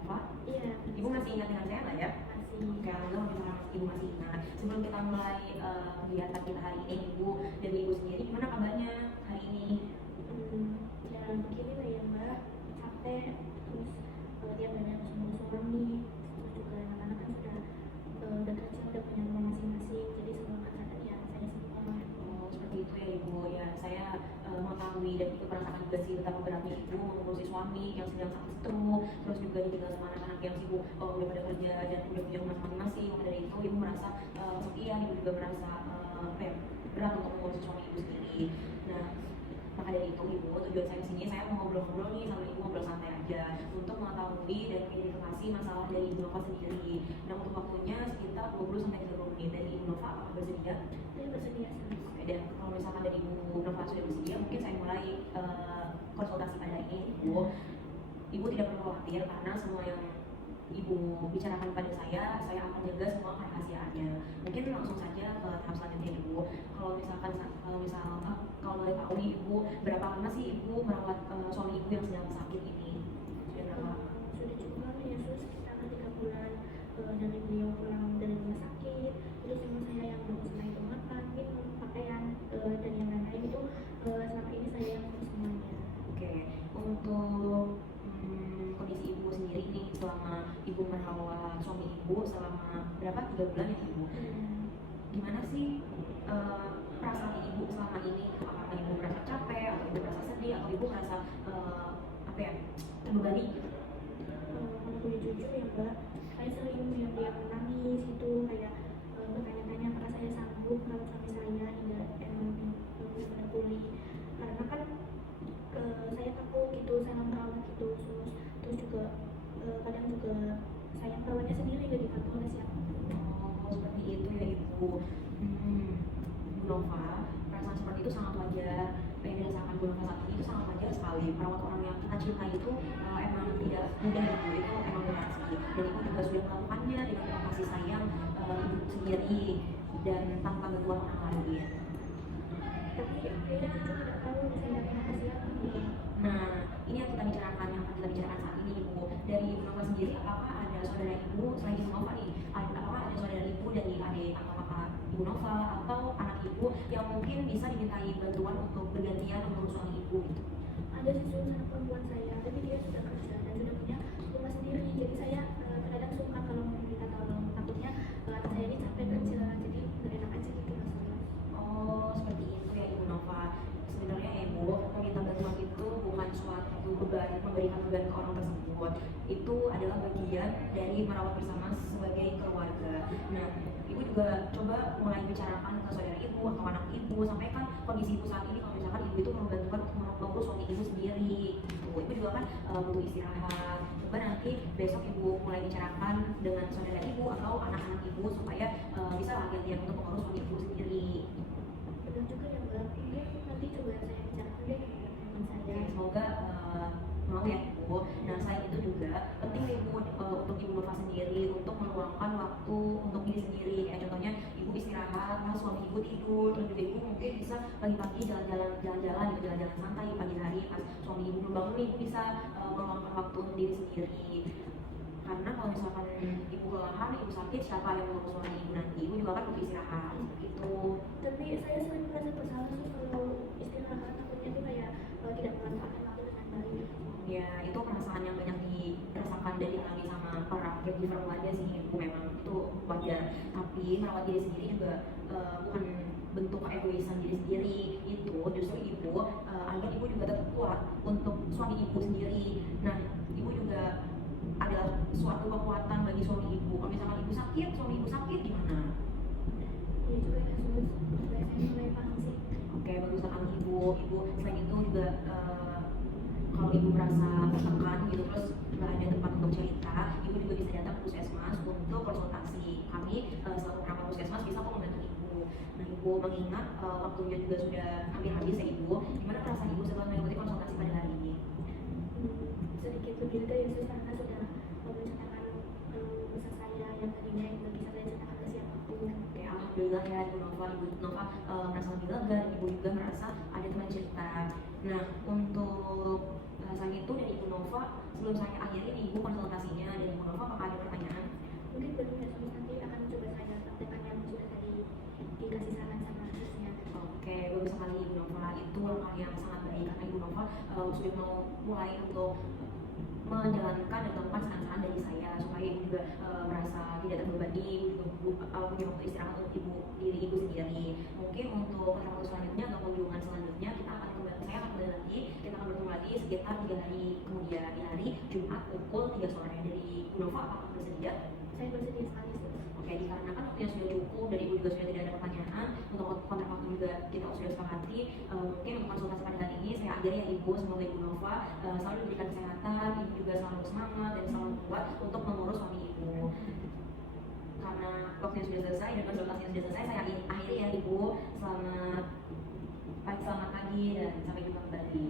Nova? Iya. Ibu masih ingat dengan saya nggak ya? Masih. Oke, alhamdulillah misalnya ibu masih ingat. Sebelum kita mulai kegiatan kita hari ini, ibu dan ibu sendiri gimana kabarnya hari ini? Ya begini lah ya Mbak, capek, terus dia banyak sama suami, terus juga anak-anak kan udah kerja, udah punya rumah masing-masing, jadi semua kerjaan ya saya semua. Oh, seperti itu ya ibu. Ya saya mengetahui dan ikut merasakan juga sih betapa beratnya ibu mengurusi suami yang sedang sakit stroke, terus juga ditinggal sama anak-anak yang sibuk udah pada kerja dan udah punya rumah masing-masing. Maka dari itu ibu merasa setia, ibu juga merasa apa ya, berat untuk mengurusi suami ibu sendiri. Nah, maka dari itu ibu, tujuan saya kesini, saya mau ngobrol-ngobrol nih sama ibu, ngobrol santai aja untuk mengetahui dan identifikasi masalah dari ibu Nova sendiri. Nah, untuk waktunya sekitar 20-30 menit. Dari ibu Nova, apakah bersedia? Saya bersedia sih. Oke, dan kalau misalkan dari ibu Nova sudah bersedia, mungkin saya mulai konsultasi pada ini ibu. Ibu tidak perlu khawatir karena semua yang ibu bicarakan pada saya akan jaga semua kerahasiaannya. Mungkin langsung saja ke tahap selanjutnya ibu. Kalau boleh tahu nih ibu, berapa lama sih ibu merawat suami ibu yang sedang sakit ini? Sudah berapa? Sudah cukup lama ya, Sus, sekitar 3 bulan dari beliau pulang dari rumah sakit, terus sama saya yang berusaha itu makan, minum, pakaian, dan yang lain-lain itu selama ini saya yang ngurus semuanya. Oke, untuk kondisi ibu sendiri nih selama ibu merawat suami ibu selama berapa? 3 bulan ya ibu? Gimana sih perasaan ibu selama ini? Apakah ibu merasa capek, atau ibu merasa sedih, atau ibu merasa apa ya, terbebani gitu? Kalau boleh jujur ya Mbak, saya sering melihat dia menangis itu, kayak bertanya-tanya apakah saya sanggup merawat suami saya hingga emang benar-benar pulih. Karena kan saya takut gitu, saya merawat gitu, terus juga kadang juga saya merawatnya sendiri, gak dibantu oleh siapa. Oh, seperti itu ya ibu. Bu Nova, perasaan seperti itu sangat wajar. Yang dirasakan Bu Nova saat ini itu sangat wajar sekali. Merawat orang yang kita cintai itu emang tidak mudah ibu, itu emang benar sih. Dan ibu juga sudah melakukannya dengan penuh kasih sayang ibu sendiri dan tanpa bantuan orang lain. Tapi kayaknya cucu tidak tahu saya dapat kasih apa. Nah, ini yang kita bicarakan, yang akan kita bicarakan saat ini ibu. Dari ibu Nova sendiri, apakah ada saudara ibu selain ibu Nova nih? Apakah ada saudara ibu dari adik atau kakak ibu Nova atau anak ibu yang mungkin bisa dimintai bantuan untuk bergantian mengurus suami ibu gitu? Ada siswa anak perempuan saya, tapi dia sudah kerja dan sudah punya rumah sendiri. Jadi saya terkadang sungkan kalau mau minta tolong. Takutnya anak saya ini capek kerja, jadi gak enak aja gitu masalah. Oh, seperti itu ya ibu Nova. Sebenarnya ya ibu, meminta bantuan itu bukan suatu beban, memberikan beban ke orang tersebut. Itu adalah bagian dari merawat bersama sebagai keluarga. Nah, ibu juga coba mulai bicarakan ke saudara ibu atau anak ibu, sampaikan kondisi ibu saat ini. Kalau misalkan ibu itu perlu bantuan untuk mengurus suami ibu sendiri, gitu. Ibu juga kan butuh istirahat. Coba nanti besok ibu mulai bicarakan dengan saudara ibu atau anak-anak ibu supaya bisa lah gantian untuk mengurus suami ibu sendiri. Betul juga ya Mbak, ini nanti coba saya bicarakan deh dengan teman saya. Semoga mau ya ibu. Nah, selain itu juga penting nih ibu untuk ibu Nova sendiri untuk meluangkan waktu untuk diri sendiri. Kayak contohnya ibu istirahat, pas suami ibu tidur, terus juga ibu mungkin bisa pagi-pagi jalan-jalan santai pagi hari pas suami ibu belum bangun, ibu bisa meluangkan waktu untuk diri sendiri. Karena kalau misalkan ibu kelelahan, ibu sakit, siapa yang mengurus suami ibu nanti? Ibu juga kan butuh istirahat gitu. Tapi saya sering merasa bersalah sih kalau istirahat, takutnya tuh kayak tidak memanfaatkan waktu dengan baik. Ya, itu perasaan yang banyak dirasakan dan dialami sama para caregiver keluarga sih ibu, memang itu wajar. Tapi merawat diri sendiri juga bukan bentuk egoisan diri sendiri. Itu justru ibu agar ibu juga tetap kuat untuk suami ibu sendiri. Nah, ibu juga adalah suatu kekuatan bagi suami ibu. Kalau misalkan ibu sakit, suami ibu sakit gimana? Iya juga ya Sus, supaya saya mulai paham sih. Oke, bagus sekali ibu. Selain itu juga kalau ibu merasa tertekan gitu terus nggak ada tempat untuk cerita, ibu juga bisa datang ke puskesmas untuk konsultasi. Kami selaku perawat puskesmas bisa kok membantu ibu. Nah, ibu mengingat waktunya juga sudah hampir habis ya ibu. Gimana perasaan ibu setelah mengikuti konsultasi pada hari ini? Sedikit lebih lega ya Sus, karena sudah menceritakan usaha saya yang tadinya tidak bisa saya ceritakan ke siapapun. Oke, alhamdulillah ya ibu Nova. Ibu Nova merasa lebih lega, ibu juga merasa ada teman cerita. Nah, untuk selain itu dari ibu Nova, sebelum saya akhiri nih ibu konsultasinya sudah mau mulai untuk menjalankan dan melakukan saran-saran dari saya supaya ibu juga merasa tidak terbebani punya waktu istirahat untuk diri ibu sendiri. Mungkin untuk waktu selanjutnya atau kunjungan selanjutnya saya akan kembali lagi, kita akan bertemu lagi sekitar 3 hari kemudian di hari Jumat pukul 3 sore. Dari Bu Nova apakah bersedia? Saya bersedia sekali sih. Oke, dikarenakan waktunya sudah cukup, dari ibu juga sudah tidak ada pertanyaan, untuk kontrak waktu juga kita sudah sepakati. Mungkin untuk konsultasi pada hari ini saya akhiri ya ibu, semoga ibu Nova selalu diberikan kesehatan, ibu juga selalu semangat dan selalu kuat untuk mengurus suami ibu. Karena waktunya sudah selesai dan konsultasinya sudah selesai, saya akhiri ya ibu. Selamat pagi dan sampai jumpa kembali.